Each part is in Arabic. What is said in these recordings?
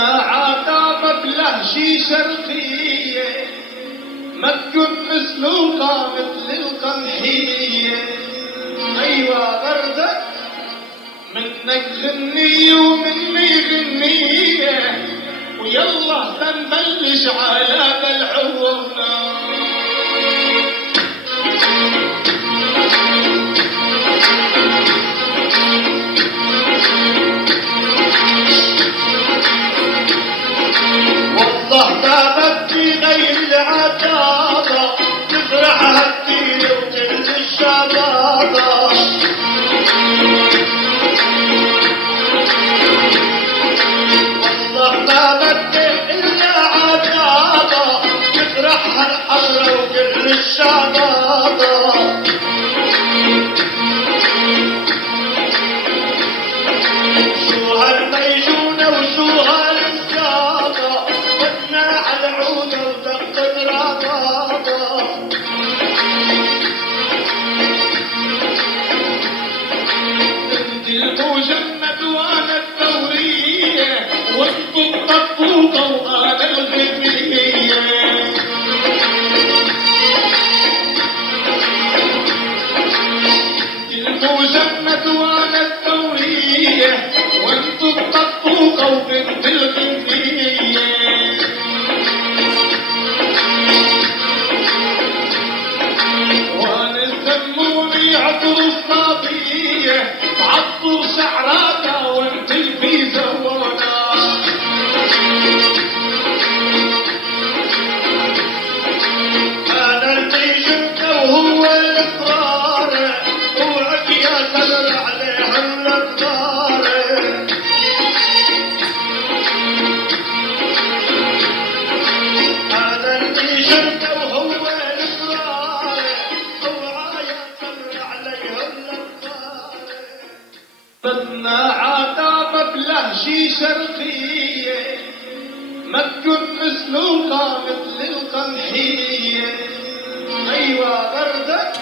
عتابة بلهجة شرقية ما تكون مسلوقة مثل القمحية. أيوة بردك منك غنية ومني غنية ويلا تنبلش على بلعونا. والله ما بدي غير العتابة تفرح هالديرة وكل الشبابة. والله ما بدي إلا عتابة تفرح هالحضرة وكل الشبابة. شو هالميجونة وشو هالمسابة بدنا على عودة ودقة ربابة. انت المجند وانا الثورية وانت الطبوطة وانا الغنية. المجند وانا الثورية وانت الطبوقة وبنت الغنية. وانا سموني عطر الصبية عطر شعراتها وانت البيزوانة. انا البيجنة وهو الفرارة وعد يا سلر عليها النظارة. انا البيجنة وهو الفرارة وعد يا سلر عليها النظارة. بدنا عتابة بلهجة شرقية ما تكون مسلوقة مثل القمحية. أيوة بردك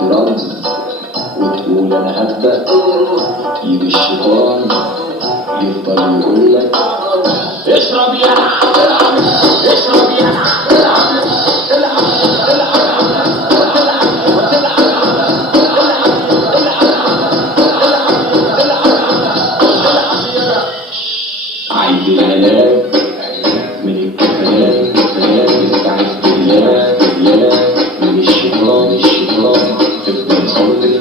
درامز وتقول انا هبدأ، يجي الشيطان يفضل يقولك اشرب يا اشرب يا عايز العلاج من الكفايات استعذ بالله من الشيطان تفضل تصلي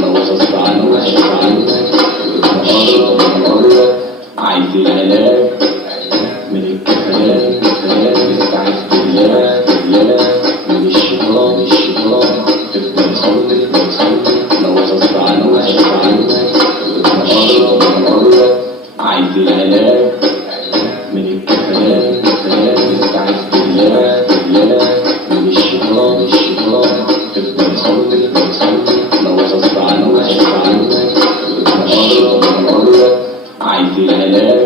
لو غصب عنك عايز العلاج من الكفايات استعذ بالله من الشيطان تفضل تصلي لو غصب عنك عايز العلاج من الكفايات استعذ بالله من الشيطان تفضل تصلي لو غصب عنك عايز العلاج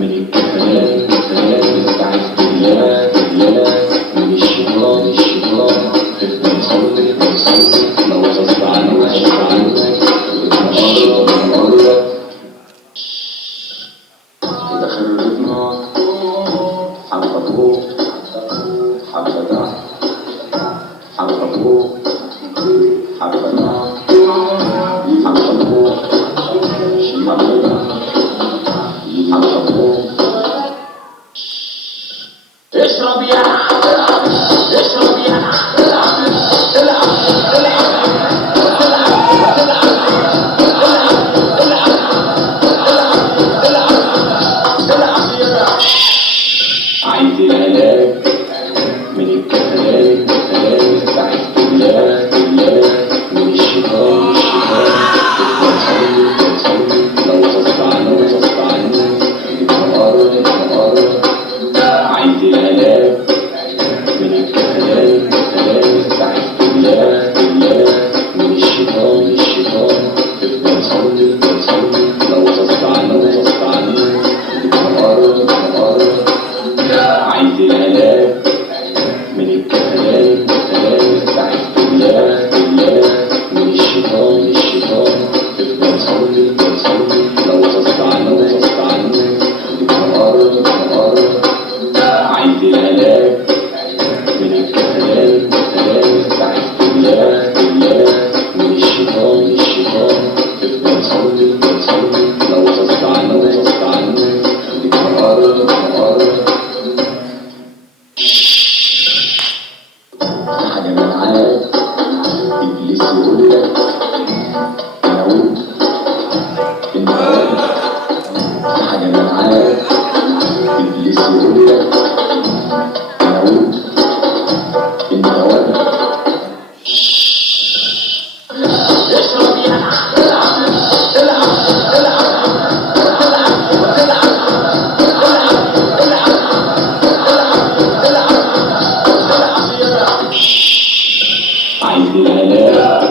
من الكفايات استعذ بالله من الشيطان تفضل تصلي لو غصب عنك خرجنا حبة فوق حبة تحت حبة فوق حبة تحت حبة فوق حبة تحت حبة فوق اشرب يا اشرب يا عايز العلاج من الكفايات استعذ بالله من الشيطان تفضل تصلي لو غصب عنك عايز العلاج من الكفايات استعذ بالله من الشيطان تفضل تصلي لو غصب عنك عايز العلاج من الكفايات استعذ بالله من الشيطان تفضل تصلي لو غصب عنك عايز العلاج من الكفايات استعذ بالله من الشيطان تفضل تصلي لو غصب عنك حاجة معاك إبليس يقولك أنا وأنت أنت وأنا حاجة معاك إبليس يقولك أنا وأنت أنت وأنا اشرب يا عايز العلاج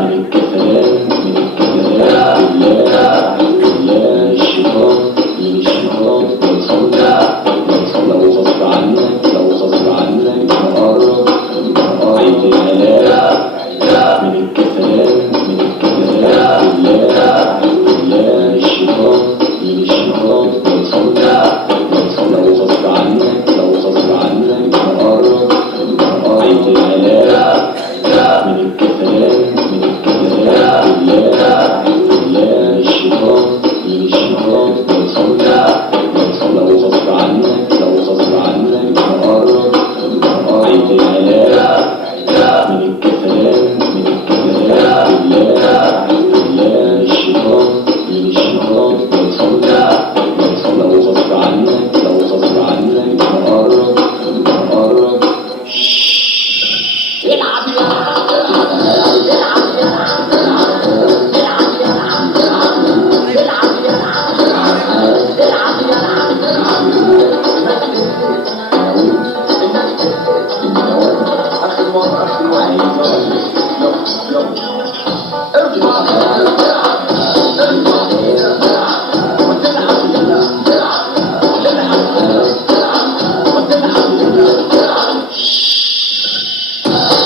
من الكفايات بالله الشيطان لو غصب عنك عايز العلاج من الكفايات بالله الشيطان لو غصب عنك عايز العلاج من الكفايات بالله الشيطان لو غصب عنك عايز العلاج من الكفايات بالله الشيطان لو غصب عنك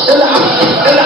العب العب